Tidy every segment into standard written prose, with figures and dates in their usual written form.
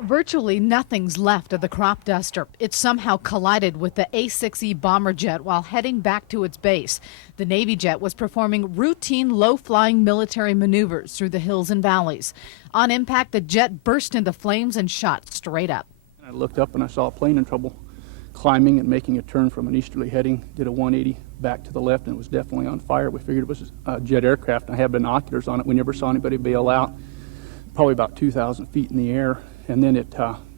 Virtually nothing's left of the crop duster. It somehow collided with the A6E bomber jet while heading back to its base. The Navy jet was performing routine low-flying military maneuvers through the hills and valleys. On impact, the jet burst into flames and shot straight up. I looked up and I saw a plane in trouble, climbing and making a turn from an easterly heading, did a 180 back to the left, and it was definitely on fire. We figured it was a jet aircraft. I had binoculars on it. We never saw anybody bail out, probably about 2,000 feet in the air. And then it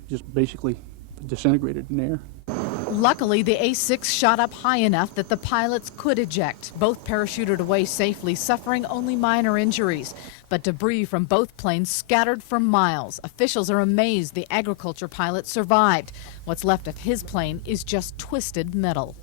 just basically disintegrated in air. Luckily, the A6 shot up high enough that the pilots could eject. Both parachuted away safely, suffering only minor injuries. But debris from both planes scattered for miles. Officials are amazed the agriculture pilot survived. What's left of his plane is just twisted metal.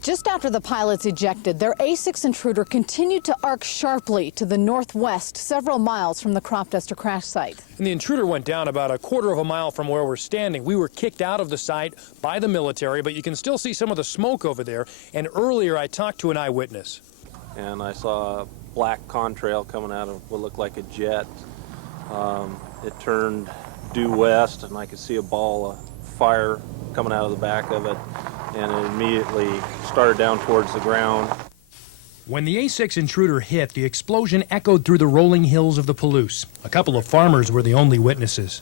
Just after the pilots ejected, their A6 Intruder continued to arc sharply to the northwest, several miles from the crop duster crash site. And the Intruder went down about a quarter of a mile from where we're standing. We were kicked out of the site by the military, but you can still see some of the smoke over there. And earlier I talked to an eyewitness. And I saw a black contrail coming out of what looked like a jet. It turned due west, and I could see a ball of fire coming out of the back of it, and it immediately started down towards the ground. When the A6 Intruder hit, the explosion echoed through the rolling hills of the Palouse. A couple of farmers were the only witnesses.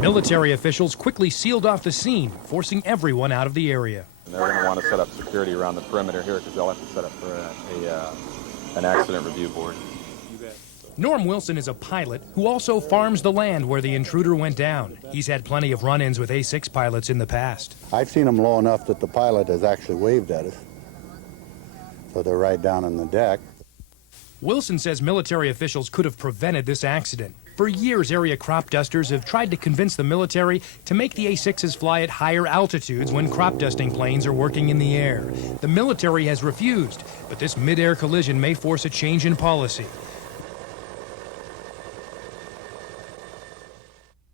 Military officials quickly sealed off the scene, forcing everyone out of the area. And they're going to want to set up security around the perimeter here because they'll have to set up for an accident review board. Norm Wilson is a pilot who also farms the land where the Intruder went down. He's had plenty of run-ins with A6 pilots in the past. I've seen them low enough that the pilot has actually waved at us. So they're right down on the deck. Wilson says military officials could have prevented this accident. For years, area crop dusters have tried to convince the military to make the A6s fly at higher altitudes when crop dusting planes are working in the air. The military has refused, but this mid-air collision may force a change in policy.